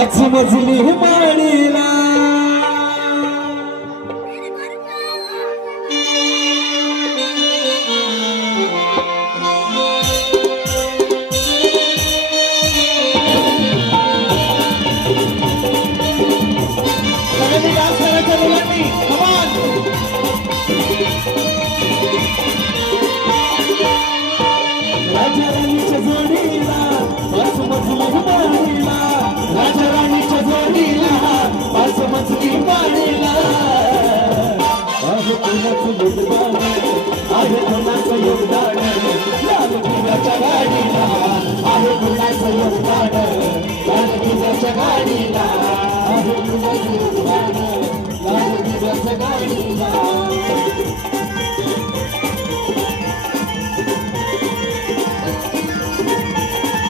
पाच मजली माडीला सगळ्यांनी डान्स करायचा मुलांनी कमान राजा राणीच्या जोडीला पाच मजली माडीला राजा राणीच्या जोडीला पाच मजली माडीला